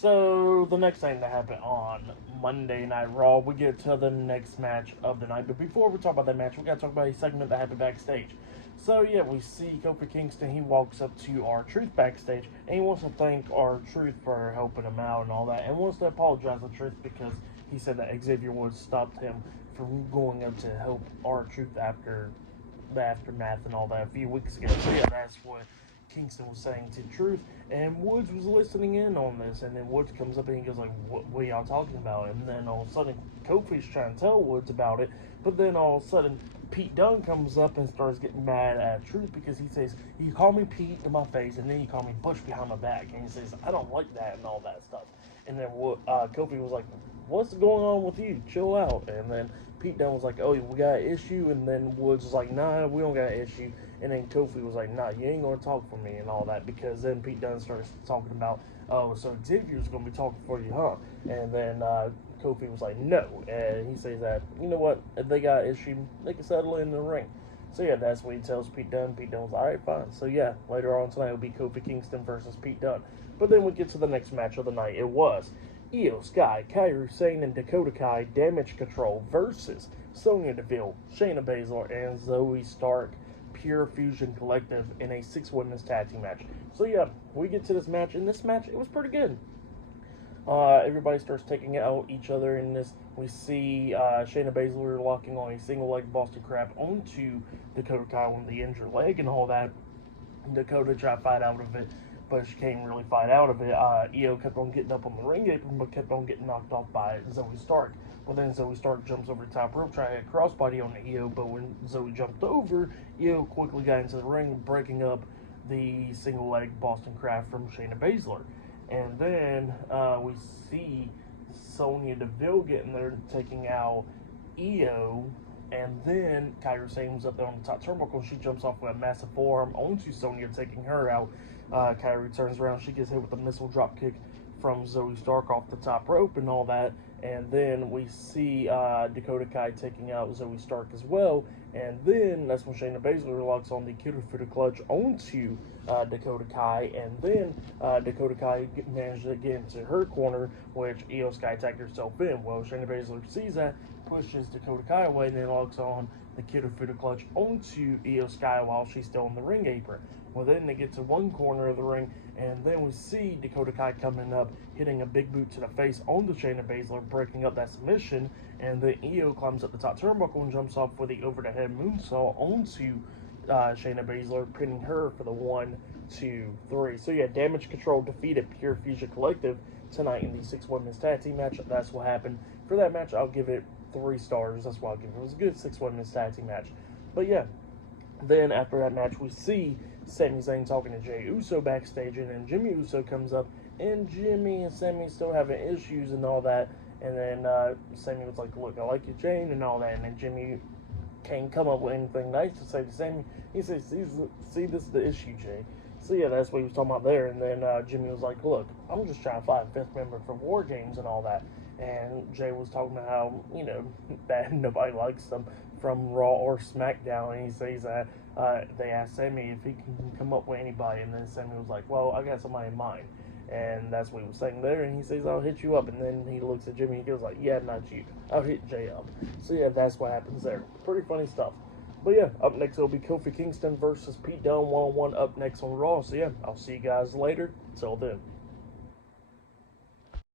So, the next thing that happened on Monday Night Raw, we get to the next match of the night. But before we talk about that match, we gotta talk about a segment that happened backstage. So, yeah, we see Kofi Kingston. He walks up to R-Truth backstage, and he wants to thank R-Truth for helping him out and all that, and wants to apologize to Truth because he said that Xavier Woods stopped him from going up to help R-Truth after the aftermath and all that a few weeks ago. So, yeah, that's what Kingston was saying to Truth, and Woods was listening in on this, and then Woods comes up and he goes like, what are y'all talking about? And then all of a sudden, Kofi's trying to tell Woods about it, but then all of a sudden, Pete Dunne comes up and starts getting mad at Truth because he says, you call me Pete to my face, and then you call me Butch behind my back, and he says, I don't like that, and all that stuff. And then Kofi was like, what's going on with you? Chill out. And then Pete Dunne was like, oh, we got an issue, and then Woods was like, nah, we don't got an issue. And then Kofi was like, nah, you ain't going to talk for me and all that, because then Pete Dunne starts talking about, oh, so Xavier's going to be talking for you, huh? And then Kofi was like, no. And he says that, you know what, if they got an issue, they can settle it in the ring. So, yeah, that's what he tells Pete Dunne. Pete Dunne was all right, fine. So, yeah, later on tonight will be Kofi Kingston versus Pete Dunne. But then we get to the next match of the night. It was Io Sky, Kairi, Sane, and Dakota Kai Damage Control versus Sonya Deville, Shayna Baszler, and Zoey Stark, Pure Fusion Collective in a 6 women's tag team match. So yeah, we get to this match, and this match, it was pretty good. Everybody starts taking out each other in this. We see Shayna Baszler locking on a single leg Boston Crab onto Dakota Kai on the injured leg and all that. Dakota tried to fight out of it, but she can't really fight out of it. Io kept on getting up on the ring apron, but kept on getting knocked off by Zoey Stark. Well, then Zoey Stark jumps over the top rope, trying to hit a crossbody on Io, but when Zoey jumped over, Io quickly got into the ring, breaking up the single leg Boston Crab from Shayna Baszler. And then we see Sonya Deville getting there, taking out Io. And then Kairi Sane was up there on the top turnbuckle. She jumps off with a massive forearm onto Sonya, taking her out. Kairi turns around. She gets hit with a missile drop kick from Zoey Stark off the top rope and all that. And then we see Dakota Kai taking out Zoey Stark as well. And then that's when Shayna Baszler locks on the Killer Clutch onto Dakota Kai. And then Dakota Kai manages to get into her corner, which Io Sky tagged herself in. Well, Shayna Baszler sees that, pushes Dakota Kai away, and then locks on the Killer Clutch onto Io Sky while she's still in the ring apron. Well, then they get to one corner of the ring, and then we see Dakota Kai coming up, hitting a big boot to the face onto Shayna Baszler, breaking up that submission, and then Io climbs up the top turnbuckle and jumps off with the over-the-head moonsault onto Shayna Baszler, pinning her for the 1, 2, 3. So yeah, Damage Control defeated Pure Fusion Collective tonight in the 6 women's tag team match. That's what happened. For that match, I'll give it 3 stars. That's what I'll give it. It was a good 6 women's tag team match. But yeah, then after that match, we see Sami Zayn talking to Jey Uso backstage, and then Jimmy Uso comes up, and Jimmy and Sami still having issues and all that. And then Sami was like, look, I like your chain and all that. And then Jimmy can't come up with anything nice to say to Sami. He says, see, this is the issue, Jey. So yeah, that's what he was talking about there. And then Jimmy was like, look, I'm just trying to find a 5th member for War Games and all that. And Jey was talking about how, you know, that nobody likes them from Raw or SmackDown. And he says that they asked Sami if he can come up with anybody. And then Sami was like, well, I got somebody in mind. And that's what he was saying there. And he says, I'll hit you up. And then he looks at Jimmy and he goes like, yeah, not you. I'll hit Jey up. So yeah, that's what happens there. Pretty funny stuff. But yeah, up next it'll be Kofi Kingston versus Pete Dunne 1-on-1 up next on Raw. So yeah, I'll see you guys later. Till then.